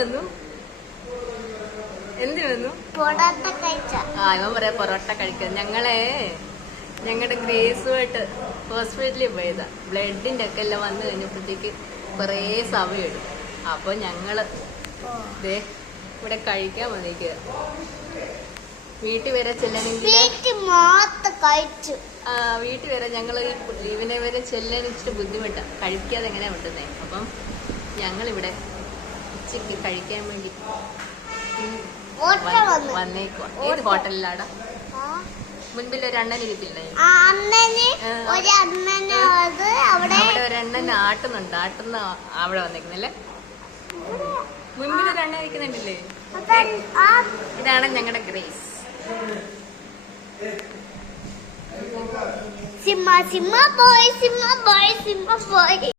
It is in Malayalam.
വന്നു? എന്തിനു വന്നു? ഇവൻ പറയാ പൊറോട്ട കഴിക്കാൻ. ഞങ്ങളുടെ ഗ്രേസുമായിട്ട് ഹോസ്പിറ്റലിൽ പോയതാ. ബ്ലഡിന്റെ ഒക്കെ എല്ലാം വന്നു കഴിഞ്ഞപ്പോഴത്തേക്ക് കുറേ സമയം എടുക്കും. അപ്പൊ ഞങ്ങള് ഇവിടെ കഴിക്കാൻ വന്നിരിക്കുക. വീട്ടിൽ വരെ ചെല്ലണമെങ്കിൽ വീട്ടിൽ വരെ ഞങ്ങള് ലീവിനെ വരെ ചെല്ലാൻ ഇച്ചിരി ബുദ്ധിമുട്ടാണ്. കഴിക്കാതെ എങ്ങനെയാ വിട്ടുന്നേ. അപ്പം ഞങ്ങളിവിടെ ഉച്ചയ്ക്ക് കഴിക്കാൻ വേണ്ടി വന്നേക്കുവാ. ഏത് ഹോട്ടലിലാടാ? മുൻപിൽ ഒരു അണ്ണൻ ഇരിക്കില്ലേ? അവിടെ ഒരെണ്ണൻ ആട്ടുന്നുണ്ട്. അവിടെ വന്നേക്കുന്നല്ലേ? മുൻപിൽ ഒരു അണ്ണൻ ഇരിക്കുന്നുണ്ടല്ലേ? ഇതാണ് ഞങ്ങളുടെ ഗ്രേസ്. സിമ്മ സിമ്മ ബോയ് സിമ്മ ബോയ് സിമ്മ ബോയ്.